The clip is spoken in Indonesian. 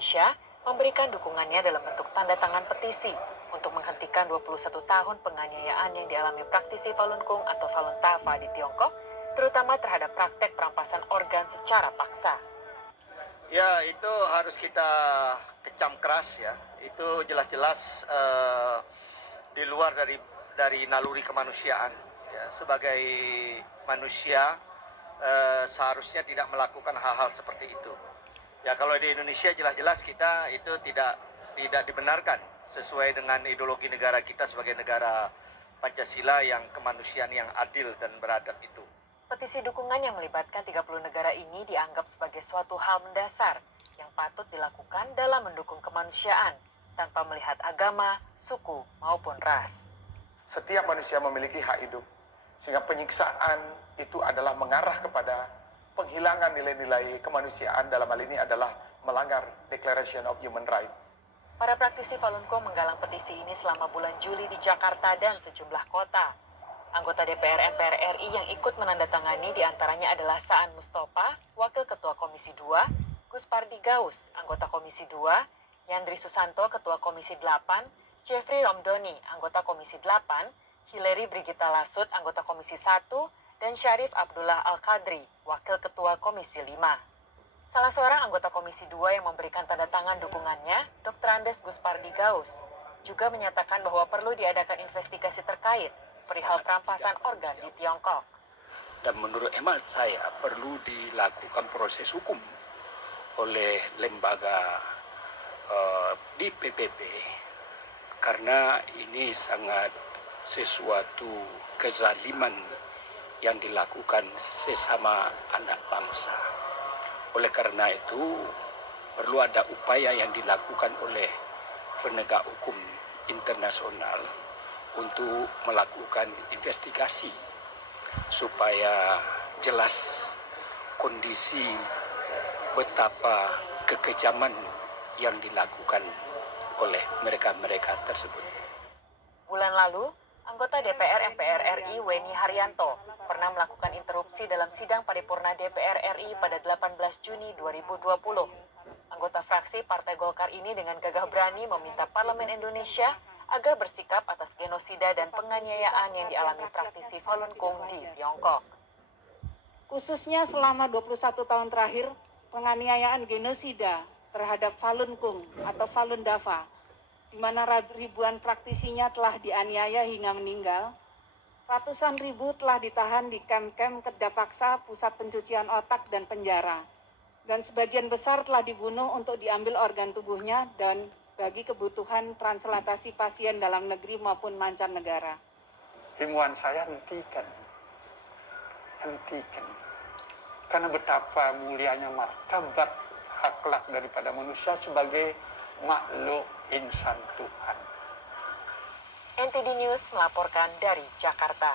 Indonesia memberikan dukungannya dalam bentuk tanda tangan petisi untuk menghentikan 21 tahun penganiayaan yang dialami praktisi Falun Gong atau Falun Dafa di Tiongkok, terutama terhadap praktek perampasan organ secara paksa. Ya, itu harus kita kecam keras ya. Itu jelas-jelas di luar dari naluri kemanusiaan. Ya, sebagai manusia seharusnya tidak melakukan hal-hal seperti itu. Ya, kalau di Indonesia jelas-jelas kita itu tidak dibenarkan sesuai dengan ideologi negara kita sebagai negara Pancasila yang kemanusiaan yang adil dan beradab itu. Petisi dukungan yang melibatkan 30 negara ini dianggap sebagai suatu hal mendasar yang patut dilakukan dalam mendukung kemanusiaan tanpa melihat agama, suku, maupun ras. Setiap manusia memiliki hak hidup, sehingga penyiksaan itu adalah mengarah kepada penghilangan nilai-nilai kemanusiaan, dalam hal ini adalah melanggar Declaration of Human Rights. Para praktisi Falun Gong menggalang petisi ini selama bulan Juli di Jakarta dan sejumlah kota. Anggota DPR MPR RI yang ikut menandatangani diantaranya adalah Saan Mustafa, Wakil Ketua Komisi 2, Gus Pardi Gaus, Anggota Komisi 2, Yandri Susanto, Ketua Komisi 8, Jeffrey Romdoni, Anggota Komisi 8, Hilary Brigita Lasut, Anggota Komisi 1, dan Syarif Abdullah Al-Qadri, Wakil Ketua Komisi 5. Salah seorang anggota Komisi 2 yang memberikan tanda tangan dukungannya, Dr. Andes Gus Pardi Gaus, juga menyatakan bahwa perlu diadakan investigasi terkait perihal perampasan organ di Tiongkok. Dan menurut hemat saya perlu dilakukan proses hukum oleh lembaga di PBB karena ini sangat sesuatu kezaliman yang dilakukan sesama anak bangsa. Oleh karena itu perlu ada upaya yang dilakukan oleh penegak hukum internasional untuk melakukan investigasi supaya jelas kondisi betapa kekejaman yang dilakukan oleh mereka-mereka tersebut. Bulan lalu, anggota DPR MPR RI Weni Haryanto pernah melakukan interupsi dalam sidang paripurna DPR RI pada 18 Juni 2020. Anggota fraksi Partai Golkar ini dengan gagah berani meminta Parlemen Indonesia agar bersikap atas genosida dan penganiayaan yang dialami praktisi Falun Gong di Tiongkok. Khususnya selama 21 tahun terakhir, penganiayaan genosida terhadap Falun Gong atau Falun Dafa, di mana ribuan praktisinya telah dianiaya hingga meninggal, ratusan ribu telah ditahan di kem-kem kerja paksa, pusat pencucian otak, dan penjara. Dan sebagian besar telah dibunuh untuk diambil organ tubuhnya dan bagi kebutuhan transplantasi pasien dalam negeri maupun mancanegara. Himbauan saya hentikan. Karena betapa mulianya martabat akhlak daripada manusia sebagai makhluk insan Tuhan. NTD News melaporkan dari Jakarta.